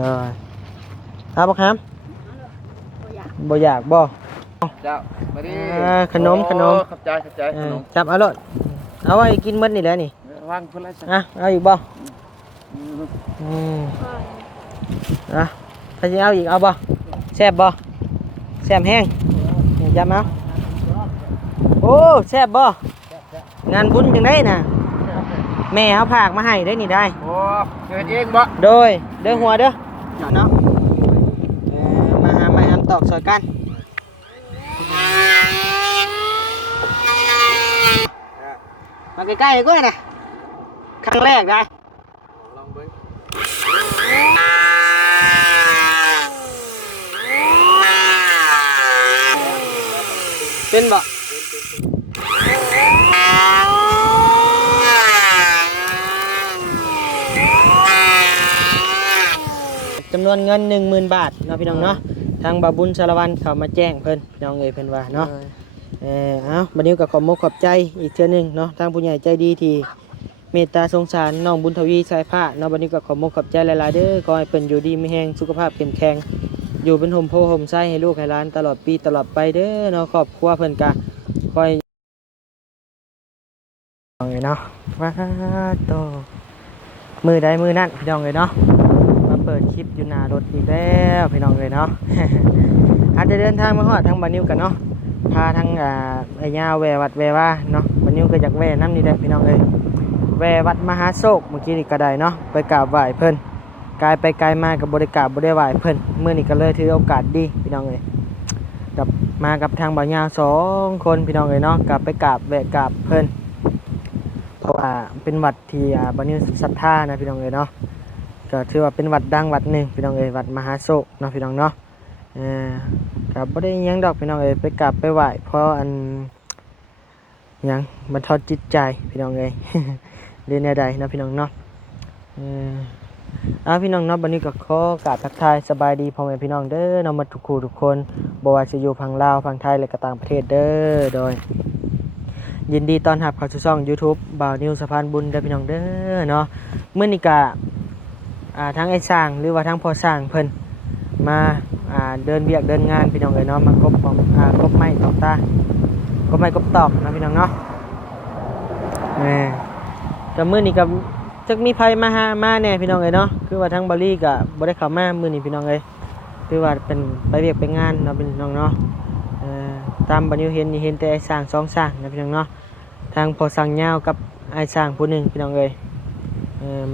rồiเอาบ่ครับบ่อยากบ่เจ้ามาดิขนมขอบใจขนมจับเอาเลยเอาไว้กินมื้อนี่แหละนี่วางคนละสักเอาอีกบ่ถ้าจะเอาอีกเอาบ่แซ่บบ่แซ่บแห้งจับเอาโอ้แซ่บบ่งานบุญจังได้น่ะแม่เขาผากมาให้ได้นี่ได้โอ้เกิดเองบ่โดยเด้อหัวเด้อเนาะมาหาไม้หำตอกซอยกันมาใกล้ๆก็ได้ครั้งแรกได้ลองเบิ่งเป็นบ่จำนวนเงิน 10,000 บาทเนาะพี่น้องเนาะทางบาบุญสารวันเขามาแจ้งเพิ่นพี่น้องเอ้ยเพิ่นว่าเนาะบัดนี้ก็ขอมกขอบใจอีกเทื่อนึงเนาะทางผู้ใหญ่ใจดีที่เมตตาสงสารน้องบุญทวีสายผ้าเนาะบัดนี้ก็ขอมกขอบใจหลายๆเด้อขอให้เพิ่นอยู่ดีมีแรงสุขภาพเข้มแข็งอยู่เป็นห่มโพห่มไส้ให้ลูกให้หลานตลอดปีตลอดไปเด้อเนาะครอบครัวเพิ่นก็คอยเนาะว่าโตมือใดมือนั่นพี่น้องเลยเนาะมาเปิดคลิปอยู่หน้ารถอีกแล้วพี่น้องเลยเนาะ อาจจะเดินทางมาฮอดทางบ้านนิวกันเนาะพาทางไอ้ย่าแววัดแวว่าเนาะบ้านนิวก็อยากแวน้ำนี่แหละพี่น้องเลยแววัดมหาโศกเมื่อกี้นี่ก็ได้เนาะไปกราบไหว้เพิ่นกายไปไกลมากับบริกราบบริไหว้เพิ่นเมื่อนี่ก็เลยถือโอกาสดีพี่น้องเลยกับมากับทางบ่าวยาว2 คนพี่น้องเลยเนาะกลับไปกราบแวะกราบเพิ่นเพราะว่าเป็นวัดที่บ้านนิวศรัทธานะพี่น้องเลยเนาะก็ถือว่าเป็นวัดดังวัดหนึ่งพี่น้องเลยวัดมหาโศกเนาะพี่น้องเนาะกับบ่ได้ยังดอกพี่น้องเอ้ยไปกราบไปไหว้เพราะอันยังบรรเทาจิตใจพี่น้องเอ้ย เรียนแนวใดนะพี่น้องเนาะพี่น้องเนาะบัดนี้ก็ขอกราบทักทายสบายดีพ่อแม่พี่น้องเด้อเนาะหมดทุกคู่ทุกคนบ่ว่าสิอยู่ฝั่งลาวฝั่งไทยและก็ต่างประเทศเด้อโดยยินดีต้อนรับเข้าสู่ช่อง YouTube บ่าวนิวสะพานบุญเด้อพี่น้องเด้อเนาะมื้อนี้ก็ทั้งไอ้สร้างหรือว่าทั้งพ่อสร้างเพิ่นมาเดินเบียกเดินงานพี่น้องเลยเนาะมากบไม้ตอกตากบไม้กบตอกนะพี่น้องเนาะกับมื้อนี้กับจักมีไผมาแน่พี่น้องเลยเนาะคือว่าทั้งบาลีกับบ่ได้เข้ามามื้อนี้พี่น้องเลยคือว่าเป็นไปเบียกไปงานเนาะพี่น้องเนาะตามบัดนี้เห็นแต่ไอ้สร้าง2สร้างนะพี่น้องเนาะทางพ่อสร้างยาวกับไอ้สร้างผู้หนึงพี่น้องเลย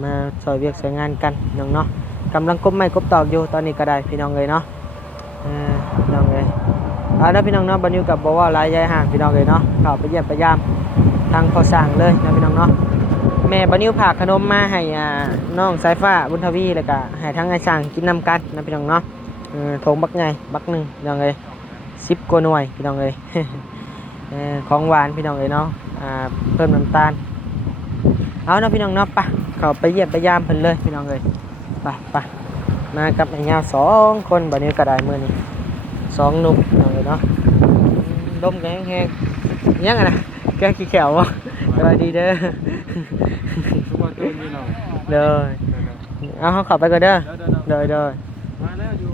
มาซอยเวียกซอยงานกันพี่น้องเนาะกำลังกบไม้กบตอกอยู่ตอนนี้ก็ได้พี่น้องเลยเนาะพี่น้องเลยแล้วพี่น้องเนาะบันยูกับบอกว่าลายใหญ่ห่างพี่น้องเลยเนาะเข้าไปเยี่ยมไปยามทางพอสั่งเลยนะพี่น้องเนาะแม่บันยูผากขนมมาให้น้องสายฟ้าบุญทวีแล้วก็ให้ทั้งไอ้สั่งกินน้ำกันนะพี่น้องเนาะทงบักไงบักหนึ่งพี่น้องเลย10 กว่าหน่วยพี่น้องเลย ของหวานพี่น้องเลยเนาะเพิ่มน้ำตาลเอาเนาะพี่น้องเนาะไปเข้าไปเยี่ยมไปยามเพิ่นเลยพี่น้องเลยไปมากับไอ้เงา2 คนบัดนี้ก็ได้มื้อนี้2 หนุ่มเลยเนาะดมแห้งๆยังไงนะแกขี้แขวบ่สวัสดีเด้อเด้อเอาเขาเข้าไปก่อนเด้อเด้อมาแล้วอยู่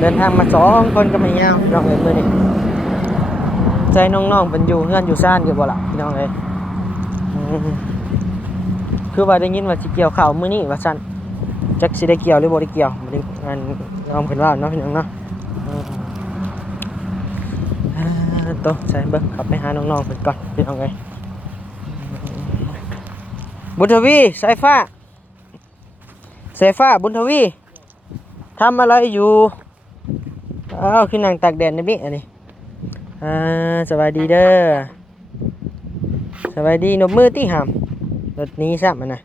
เดินทางมา2 คนกับไอ้เงาน้องเอ้ยมื้อนี้ใจน้องๆเป็นอยู่เฮือนอยู่ซ่านอยู่บ่ล่ะพี่น้องเอ้ยคือว่าได้ยินว่าสิเกี่ยวข้าวมื้อนี้ว่าซั่นจักสิได้เกี่ยวหรือบ่ได้เกี่ยวบ่ได้งานน้องเพิ่นว่าเนาะพี่น้องเนาะโตใส่เบิ่งกลับไปหาน้องๆเพิ่นก่อนพี่น้องเอ้ยบุญทวีสายฟ้าบุญทวีทำอะไรอยู่คือนั่งตากแดดนี่อันนี้สวัสดีเด้อสวัสดีนบมือที่หามรถนี้ซ้ำมันนะ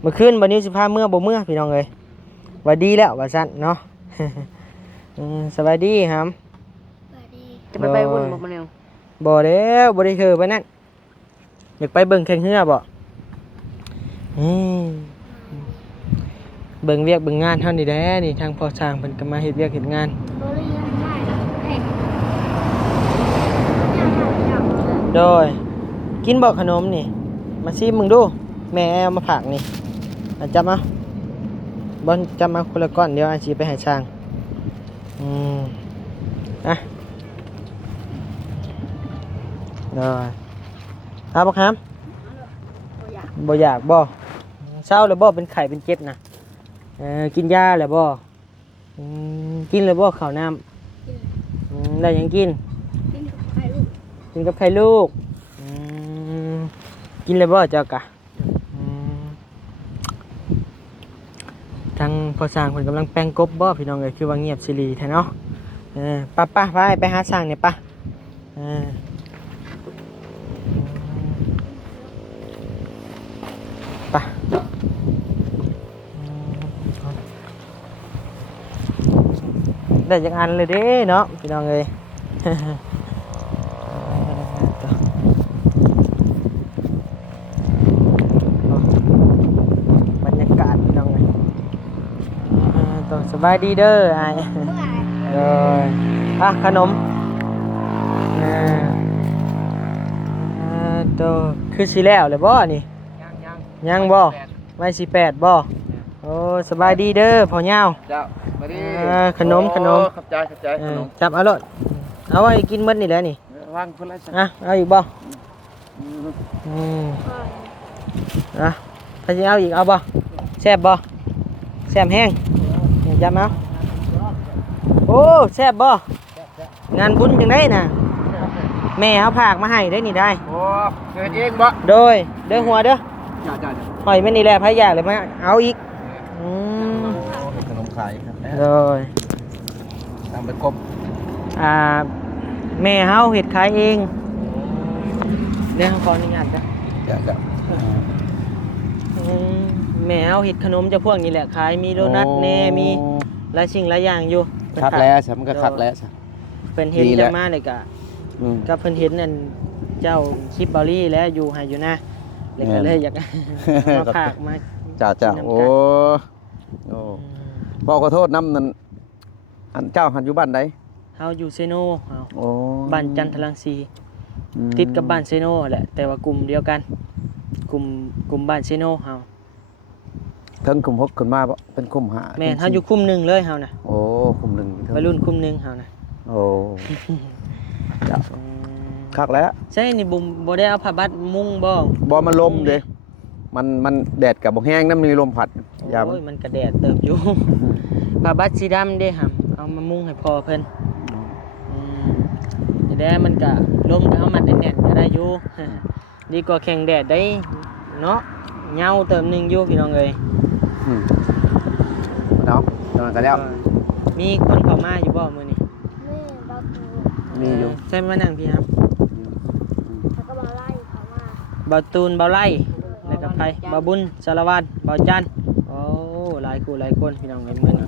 เมื่อคืนวันนี้สิพาเมื่อบ่เมื่อพี่น้องเลยว่าดีแล้วว่าสั้นเนาะ สวัสดีหามจะไปวุ่นบ่มาเร็วบ่แล้วบ่ได้คือไปนั่นอยากไปเบิ่งแข่งเรือบ่เบิ่งเวียกเบิ่งงานเท่านี้แหละนี่ทางพ่อสร้างเพิ่นก็มาเฮ็ดเวียกเฮ็ดงานโดย กินบ่ขนมนี่มาซิมึงดูแม่เอามาผักนี่จับมาบ่จับมาคนละก้อนเดี๋ยวอาชีไปให้ช่างอ่ะได้เอาบ่ครับบ่อยากบ่เศร้าแล้วบ่เป็นไข่เป็นเจ็บนะกินยาแล้วบ่กินแล้วบ่ข้าวน้ำได้ยังกินกินกับไข่ลูกกินแล้วบ่เจ้ากะทางพอสร้างเพิ่นกำลังแปลงกบบ่พี่น้องเอ้ยคือว่าเงียบสิริแท้เนาะป้าไปหาสร้างเนี่ยป้าป่ะได้จังอันเลยเด้เนาะพี่น้องเอ้ยบรรยากาศพี่น้องเอ้ยต้องสบายดีเด้อไอ้เลยขนมตัวคือสิแล้วเลยบ่นี่ยังบ่ไว้18บ่โอ้สบายดีเด้อพ่อเหย้า เจ้ามาดิ ขนม ขอบใจขนม จับเอาโลดเอาไว้กินมื้อนี่แหละนี่ วางคนละสัก เอาอีกบ่ถ้าสิเอาอีกเอาบ่แซ่บบ่แซ่บแห้งจับเอาโอ้แซ่บบ่งานบุญจังได๋น่ะแม่เฮาพากมาให้ได้นี่ได้ โอ้เฮ็ดเองบ่ โดยเด้อหัวเด้อ จ้า หอยแม่นี่แหละพายากเลยมาเอาอีกขนมขายครับ โดย ทำเป็นกบ แม่เฮาเฮ็ดขายเองเดี๋ยวขออนุญาตจ้ะ จ้า แม่เฮาเฮ็ดขนมจะพวกนี้แหละขายมีโดนัทแน่มีหลายสิ่งหลายอย่างอยู่ คักแล้วใช่มันก็คักแล้วใช่ เพิ่นเห็นจังมาเลยก็เพิ่นเห็นนั่นเจ้าคลิปเบอรี่แล้วอยู่ให้อยู่นะเลยก็เลยอยากมาฝากมา จ้าโอ้พ่อขอโทษน้ำนั่นอันเจ้าหันอยู่บ้านใด เฮาอยู่เซโนเฮา โอ้ บ้านจันทรังสีติดกับบ้านเซโนแหละแต่ว่ากลุ่มเดียวกันกลุ่มบ้านเซโนเฮา เพิ่งคุม6ขึ้นมาบ่เป็นคุมหา แม่นเฮาอยู่คุมหนึ่งเลยเฮานะ โอ้คุมหนึ่ง วัยรุ่นคุมหนึ่งเฮานะ โอ้จ้าคักแล้ว ใช่นี่บ่ได้เอาผ้าบัดมุงบ่ บ่มันลมเด้มันแดดกับบ่แห้งน้ำมีลมพัดยาม โอ้ยมันกระแดดเติบอยู่ ผ้าบัดสีดำเด้หำเอามามุงให้พ่อเพิ่นแดดมันก็ลมก็เอามาแน่นๆก็ได้อยู่ ดีกว่าแข่งแดดได้เนาะเหงาเติมนึงอยู่พี่น้องเอ้ย เนาะตอนนั้นก็แล้ว มีคนเข้ามาอยู่บ่มื้อนี้ มีอยู่ ใช่มานั่งพี่ครับ แล้วก็มาไล่เขามา บ่าวตูนบ่าวไล่แล้วก็ไผบ่าวบุญสารวัตรบ่าวจันทร์โอ้หลายคู่หลายคนพี่น้องเอ้ยมื้อนี้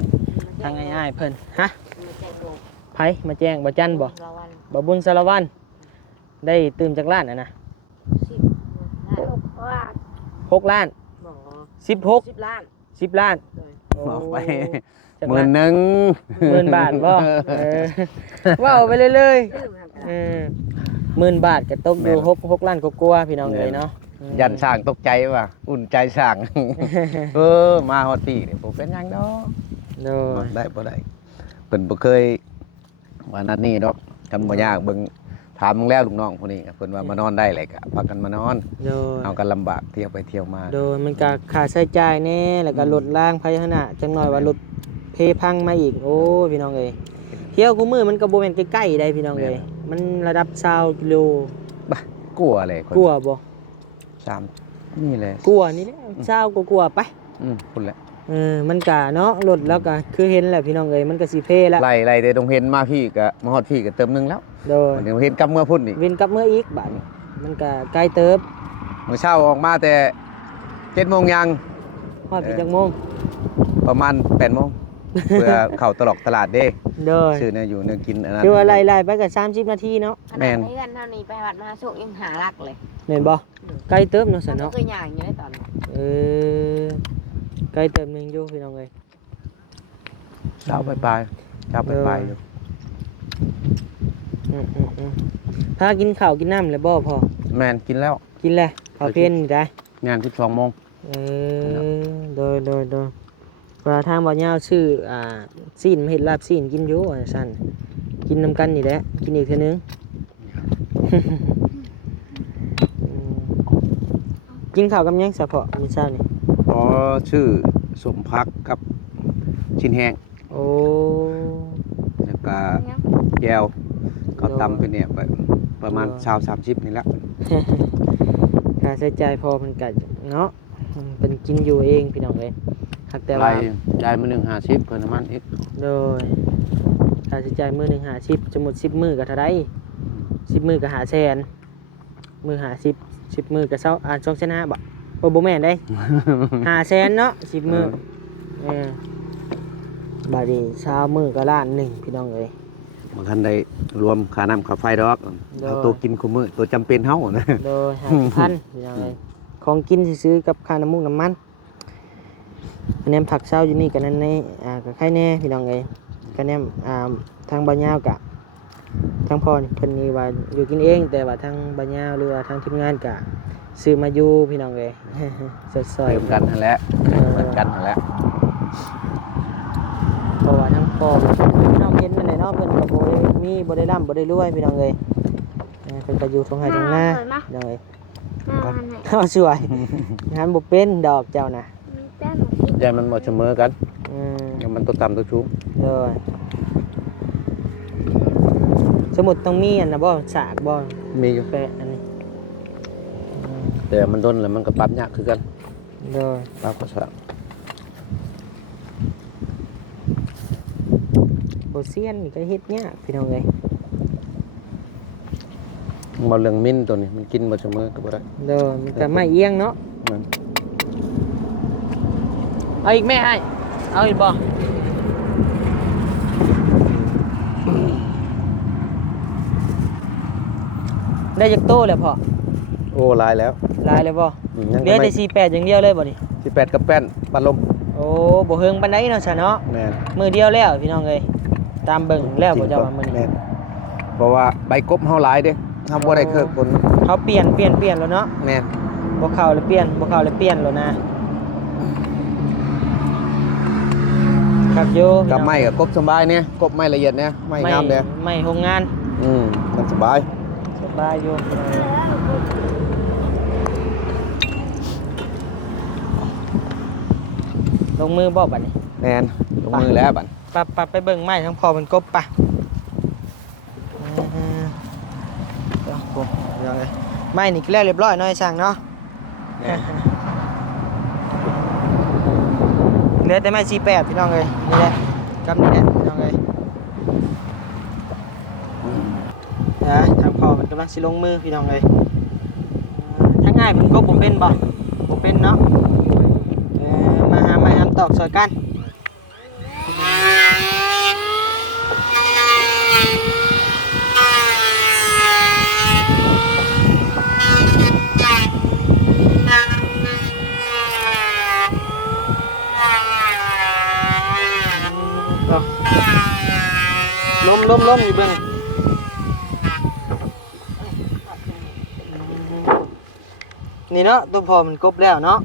ทางอ้ายๆเพิ่นฮะไผมาแจ้งบ่าวจันทร์บ่บ่าวบุญสารวัตรได้ตื่มจากร้านนะ6 ล้าน16 ล้าน 10 ล้าน บอกไป จัก 10,000 10,000 บาทบ่ว้าวไปเรื่อยๆ10,000 บาทก็ตกอยู่6 ล้านกว่าๆพี่น้องเอ้ยเนาะ ยันสร้างตกใจว่ะอุ่นใจสร้าง มาฮอดปีนี่บ่เป็นหยังดอก โดย ได้บ่ได้เพิ่นบ่เคยว่านัดนี้ดอกกันบ่ยากเบิ่งถามมึงแล้วลูกน้องผู้นี้เพิ่นว่ามานอนได้แหละก็พากันมานอน โดย เอากันลำบากเที่ยวไปเที่ยวมา โดยมันก็ค่าใช้จ่ายแน่แล้วก็ลดล้างพาหนะจังหน่อยว่ารถเพพังมาอีกโอ้พี่น้องเอ้ยเที่ยวกูมือมันก็บ่แม่นใกล้ๆได้พี่น้องเอ้ยมันระดับ20กิโล กลัวเลยคน กลัวบ่ 3นี่แหละ กลัวนี่แหละ20กลัวๆไป พุ่นแหละ มันก็เนาะรถแล้วก็คือเห็นแหละพี่น้องเอ้ยมันก็สิเพแล้ว ไล่ได้ตรงเห็นมาพี่ก็มาฮอดพี่ก็เติมนึงแล้ว โดย วันนี้เห็นกลับเมื่อพุ่นอีก วินกลับเมื่ออีกบาดนี้มันก็ไกลเติบ มื้อเช้าออกมาแต่7 โมงยัง ฮอดพี่จักโมง ประมาณ8 โมง เพื่อเข้าตลอกตลาดเด้ โดย ซื้อเนี่ยอยู่เนี่ยกินอันนั้น คือว่าไล่ๆไปก็30นาทีเนาะ แม่น เพื่อนเท่านี้ไปวัดมหาโชคยังหารักเลย แม่นบ่ไกลเติบเนาะซะ มัน เนาะ ก็อย่างอยู่ในตอนนั้น ไกลเติบนึงอยู่พี่น้องเอ้ย เช้าไปอยู่ พากินข้าวกินน้ำแล้วบ่พอ แม่นกินแล้ว กินแล้วข้าวเพลนนี่ได้ งาน12 โมง โดยว่าทางบ่ยาวชื่อซีนมาเฮ็ดลาบซีนกินอยู่ว่าซั่นกินนำกันนี่แหละกินอีกเทื่อนึง กินข้าวกับหยังซะเพาะมื้อเช้านี่ อ๋อชื่อสมพักกับชิ้นแห้ง โอ้ แล้วก็แก้วก็ตำไปเนี่ยไปประมาณ20-30นี่แหละ ค่าใช้จ่ายพอเพิ่นก็เนาะเพิ่นกินอยู่เองพี่น้องเอ้ยครับแต่ ไล่ ว่า จ่ายมื้อหนึง50เพิ่นน้ำมันอีก โดยค่าใช้จ่ายมื้อหนึง50สมมุติ10มื้อก็เท่าใด10มื้อก็500,000มื้อ50 10มื้อก็2,500,000บ่บ่แม่นเด้ 500,000เนาะ10มื้อบัดนี้20มื้อก็ล้านหนึ่งพี่น้องเอ้ย บางท่านได้รวมค่าน้ำค่าไฟดอกเอาตัวกินคุมื้อตัวจำเป็นเฮานะ โดย5,000พี่น้องเอ้ยของกินสิซื้อกับค่าน้ำมูกน้ำมันคะแนนผักเช้าอยู่นี่ก็นั่นในก็ไข่แน่พี่น้องเอ้ยคะแนนทางบ่ยาวกะทางพ่อนี่เพิ่นนี่ว่าอยู่กินเองแต่ว่าทางบ่ยาวหรือว่าทางทีมงานกะซื้อมาอยู่พี่น้องเอ้ย สด เติมกันนั่นแหละเหมือนกันนั่นแหละ ๆเพราะว่าทางพ่อพี่น้องเห็นนั่นแหละเนาะเพิ่นก็บ่ได้มีบ่ได้ร่ำบ่ได้รวยพี่น้องเอ้ยเพิ่นก็อยู่ทงไห้ทงนาพี่น้องเอ้ย เอาสวยงานบ่เป็นดอกเจ้านะ ใจมันบ่เสมอกัน ม มันตัวต่ำตัวสูง เด้อสมุดต้องมีอันนะบ่สากบ่ มีอยู่ แปะอันนี้ แต่มันดนแล้วมันก็ปรับยากคือกัน เด้อ ปรับภาษา บ่เซียนนี่ก็เฮ็ดยากพี่น้องเอ้ย บ่เรื่องมิ้นตัวนี้มันกินบ่เสมอก็บ่ได้ เด้อมันก็ไม่เอียงเนาะ มัน เอาอีกแม่ให้เอาอีกบ่ได้จักโตแล้วพ่อ โอ้หลายแล้ว ลายเลยบ่ ยัง เหลือแต่48อย่างเดียวเลยบ่นี่ 18กับแป้นปัดลม โอ้บ่เฮิงปานใดเนาะซะเนาะ แม่น มือเดียวแล้วพี่น้องเอ้ยตามเบิ่งแล้วบ่เจ้าว่ามื้อ แม่ นี้ นเพราะว่าใบกบเฮาหลายเด้เฮาบ่ได้เคิกคน เขาเปลี่ยนแล้วเนาะ แม่น บ่เข้าแล้วเปลี่ยนบ่เข้าแล้วเปลี่ยนแล้วนะครับอยู่ กับไม้กับกบสบายเนี่ยกบไม้ละเอียดเนี่ยไม้งามเด้ ไม่โรงงาน มันสบาย สบายอยู่ลงมือบ่บัดนี้ แม่นลงมือแล้วบัด ปะไปเบิ่งไม้ทั้งพอมันกบปะเดี๋ยวผมเดี๋ยวเลยไม้นี่ก็แล้วเรียบร้อยเนาะไอ้ช่างเนาะ แม่น เหลือแต่ไม้48พี่น้องเอ้ยนี่แหละกับนี่แหละพี่น้องเอ้ยทางพอมันกำลังสิลงมือพี่น้องเอ้ยถ้าง่ายมันก็บ่เป็นบ่เป็นเนาะมาหาไม้หามตอกซอยกันล้มอยู่เบิ่งนี่เนาะตัวพอมันกบแล้วเนาะ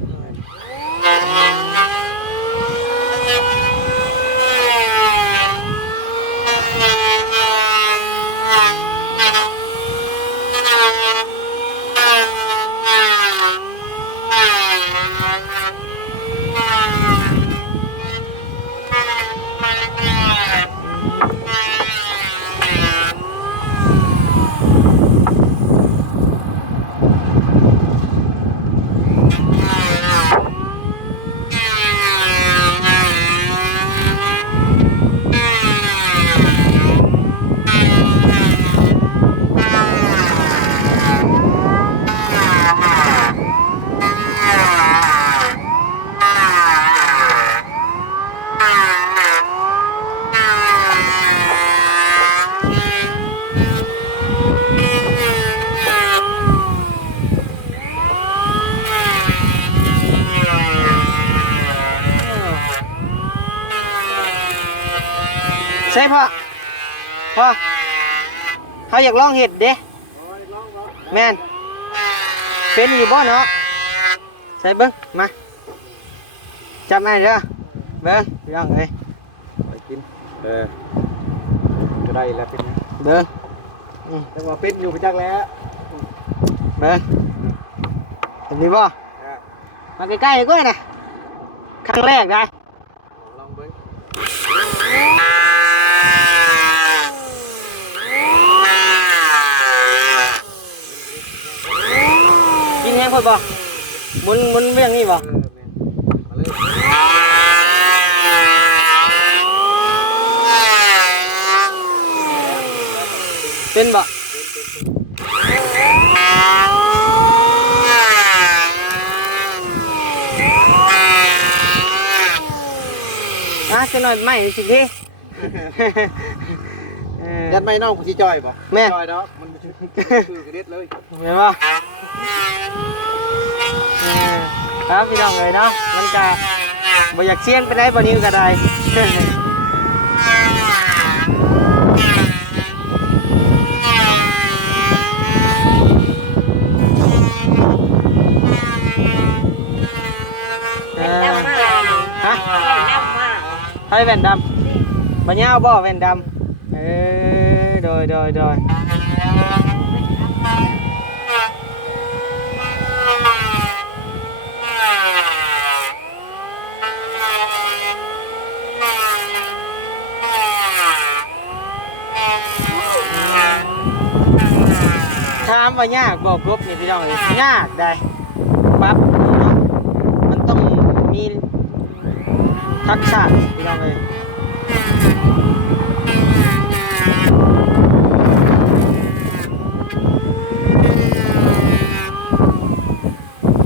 ใช่พ่อ เขาอยากลองเห็ดเด้แม่นเป็นอยู่บ่เนาะใส่เบิ้งมาจับมาเด้อเบิ้งพี่น้องเอ้ย ไปกินก็ได้แล้วเป็น เบิ้ง จังว่าเป็นอยู่ไปจักแล้ว เบิ้งเห็นดีบ่มาใกล้ๆก็ได้ครั้งแรกได้ ลองเบิ่ง กินแห้งพอบ่หมุนเรื่องนี้บ่ มาเลย เป็นบ่จะหน่อยไม่สิพี่ ยัดไม่น้องกูสิจอยบ่ แม่ จอยเนาะมันคือกระเด็ดเลย เห็นป่ะครับพี่น้องเลยเนาะมันจะบ่อยากเชียนไปได้บ่นิ้วก็ได้ฮะให้แว่นดำมาเงาบ่แว่นดำโดยถามว่ายากบอกครบนี่พี่น้องเลยยากได้ปั๊บเนาะมันต้องมีทักษะพี่น้องเลย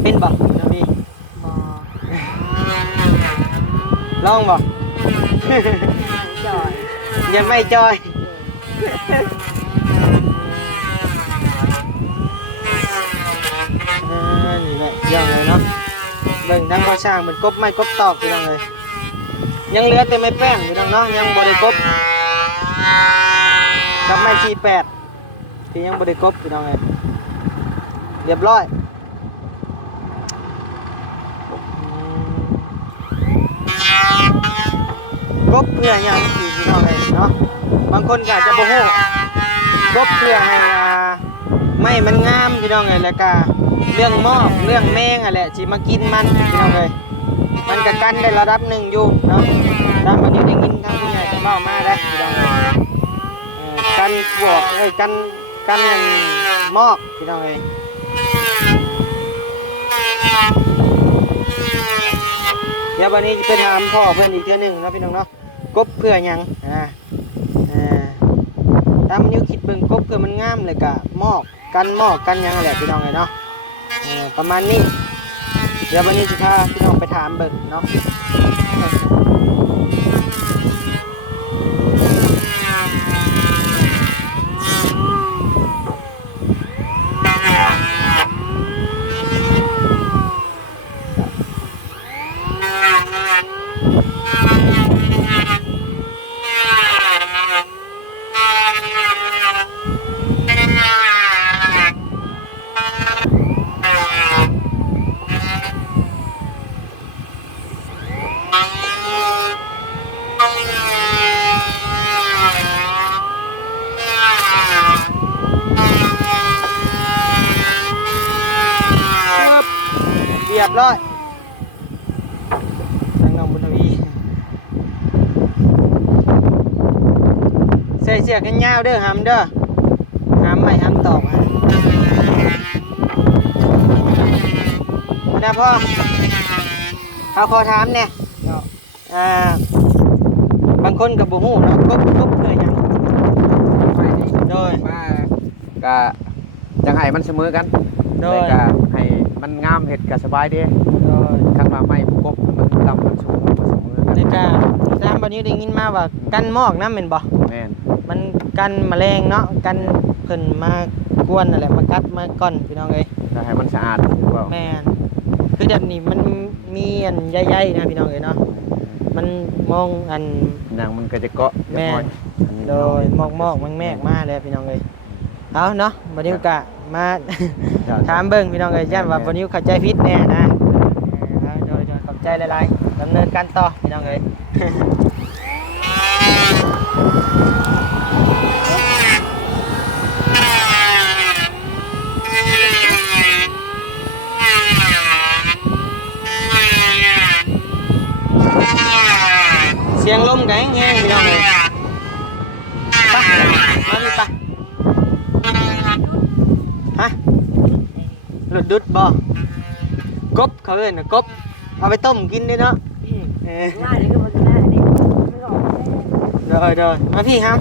เป็นบ่นะพี่ลองบ่จอย ยังไม่จอยนี่แหละยังเลยเนาะเบิ่งทั้งพ่อช่างมันกบไม่กบตอกพี่น้องเลยยังเหลือแต่ไม่แป้งพี่น้องเนาะยังบ่ได้กบกับไม่48ที่ยังบ่ได้กบพี่น้องเลยเรียบร้อยกบเพื่อหยังพี่น้องเลยเนาะบางคนก็อาจจะบ่ฮู้กบเพื่อให้ไม่มันงามพี่น้องเลยแล้วก็เรื่องหม้อเรื่องแมงอะไรสิมากินมันพี่น้องเลยมันก็กันได้ระดับหนึ่งอยู่เนาะตามวันนี้ได้ยินทางผู้ใหญ่ก็เล่ามาได้พี่น้องเลยกันบวกเลยกันนั่นหมอกพี่น้องเลยเดี๋ยววันนี้จะไปถามพ่อเพื่อนอีกเทื่อหนึ่งนะพี่น้องเนาะกบเพื่อหยังตามนิ้วคิดเบิ่งกบเพื่อมันงามเลยกะหมอกกันหยังอะไรพี่น้องเลยเนาะประมาณนี้เดี๋ยววันนี้จะพาพี่น้องไปถามเบิ่งเนาะเรียบร้อยทางน้องบุญทวีใส่เสื้อกันยาวเด้อหำเด้อหำไม่หำตอกนะพ่อเอาขอถามเนี่ยบางคนกับบุหูเนาะกบเพื่อหยังโดย มาก็จังให้มันเสมอกัน โด เลย ย ก็ให้มันงามเห็ดก็สบายดี โดย คันว่าไม่กบมันต่ำมันสูงมันเสมอกัน ในการตามวันนี้ได้ยินมาว่ากันหมอกน้ำเป็นบ่ แม่น มันกันแมลงเนาะกันเพิ่นมากวนนั่นแหละมากัดมาก่อนพี่น้องเอ้ย ก็ให้มันสะอาดคือว่า แม่นคือเดี๋ยวนี้มันมีอันใหญ่ๆนะพี่น้องเอ้ยเนาะมันมองอัน นางมันก็จะเกาะ แม่น เรียบร้อยอันนี้ โดยหมอกแมกมาแล้วพี่น้องเอ้ย เอาเนาะบ่นิวกะมา เจ้า ถามเบิ่งพี่น้องเอ้ยย่านว่าบ่นิวเข้าใจผิดแน่นะโดยขอบใจหลายๆดำเนินการต่อพี่น้องเอ้ย เสียงลมก็แห้งๆพี่น้องเอ้ยไปมาพี่ไปฮะหลุดดุดบ่กบเขาเอิ้นน่ะกบเอาไปต้มกินได้เนาะเออ ง่ายเลยก็มากินได้นี่ไม่ออกเลย โดยมาพี่ครับ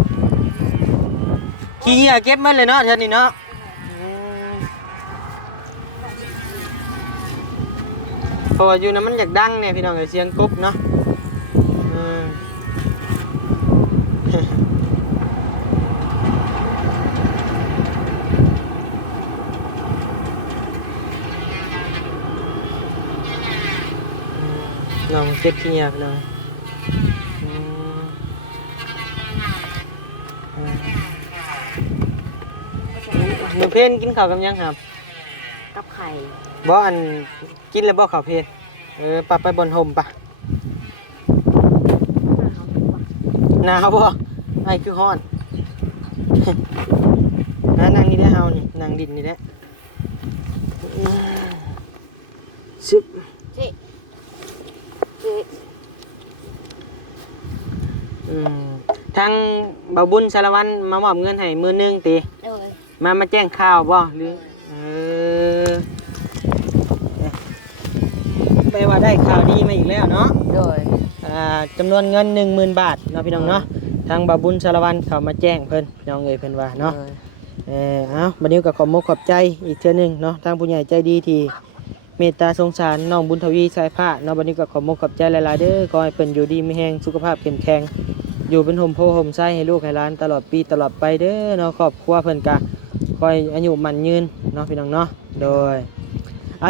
ขี้เหงื่อเก็บมันเลยเนาะเท่านี้เนาะเพราะว่าอยู่นั้นมันอยากดังเนี่ยพี่น้องเอ้ยเสียงกบเนาะอืม ลองเก็บขี้เหงื่อไปเลยอืมหนูเพนกินข้าวกับยังครับ กับไข่ บ่อันกินแล้วบ่ข้าวเพนปะไปบนห่มปะหนาวบ่ไอ้คือฮ้อน นั่งนี่ได้เฮานี่นั่งดินนี่แหละซึบ จิจิ ทางบ่าวบุญสารวัตรมามอบเงินให้มื้อนึงติ โดย มาแจ้งข่าวบ่หรือไปว่าได้ข่าวดีมาอีกแล้วเนาะ โดย จำนวนเงิน 10,000 บาทเนาะพี่น้องเนาะทางบ่าวบุญสารวัตรเขามาแจ้งเพิ่นพี่น้องเอ้ยเพิ่นว่าเนาะบัดนี้ก็ขอมกขอบใจอีกเทื่อนึงเนาะทางผู้ใหญ่ใจดีที่เมตตาสงสารน้องบุญทวีสายผ้าเนาะบัดนี้ก็ขอมกขอบใจหลายๆเด้อขอให้เพิ่นอยู่ดีมีแรงสุขภาพเข้มแข็งอยู่เป็นห่มโพห่มไส้ให้ลูกให้หลานตลอดปีตลอดไปเด้อเนาะครอบครัวเพิ่นก็คอยอายุมั่นยืนเนาะพี่น้องเนาะโดย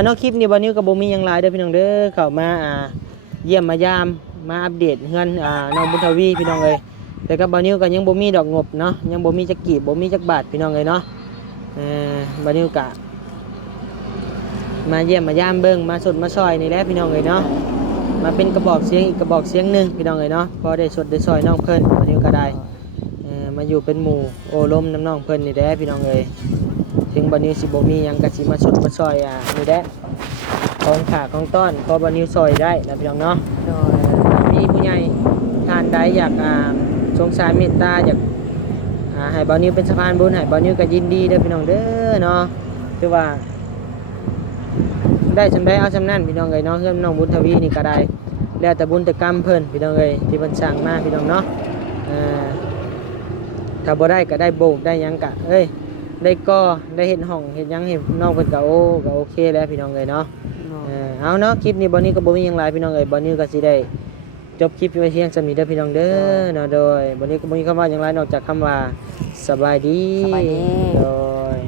เนาะคลิปนี้บัดนี้ก็บ่มีหยังหลายเด้อพี่น้องเด้อเข้ามาเยี่ยมมายามมาอัปเดตเฮือนน้องบุญทวีพี่น้องเอ้ยแต่กับบ่นิวก็ยังบ่มีดอกงบเนาะยังบ่มีจักกีบบ่มีจักบาทพี่น้องเอ้ยเนาะบ่นิวก็มาเยี่ยมมายามเบิ่งมาสดมาซอยนี่แหละพี่น้องเอ้ยเนาะมาเป็นกระบอกเสียงอีกกระบอกเสียงหนึงพี่น้องเอ้ยเนาะพอได้สดได้ซอยน้องเพิ่นบ่นิวก็ได้มาอยู่เป็นหมู่โอ้ลมน้ำน้องเพิ่นนี่แหละพี่น้องเอ้ยถึงบ่นิวสิบ่มีหยังก็สิมาสดมาซอยนี่แหละของขาของต้อนพอบ่นิวซอยได้นะพี่น้องเนาะ โดย มีผู้ใหญ่ท่านใดอยากสงสารเมตตาอยากให้บ่าวนิวเป็นสะพานบุญให้บ่าวนิวก็ยินดีเด้อพี่น้องเด้อเนาะคือว่าได้สำได้เอาสำนั่นพี่น้องเอ้ยเนาะเพื่อนน้องบุญทวีนี่ก็ได้แล้วแต่บุญแต่กรรมเพิ่นพี่น้องเอ้ยที่เพิ่นสร้างมาพี่น้องเนาะถ้าบ่ได้ก็ได้โบกได้หยังก็ได้ก็ได้เฮ็ดห้องเฮ็ดหยังให้น้องเพิ่นก็โอเคแล้วพี่น้องเอ้ยเนาะเอาเนาะคลิปนี้บ่าวนิวก็บ่มีหยังหลายพี่น้องเอ้ยบ่าวนิวก็สิได้จบคลิปไว้เพียงสำนี้เด้อพี่น้องเด้อเนาะโดยบ่าวนิวก็บ่มีคำว่าหยังหลายนอกจากคำว่าสบายดี สบายดี โดย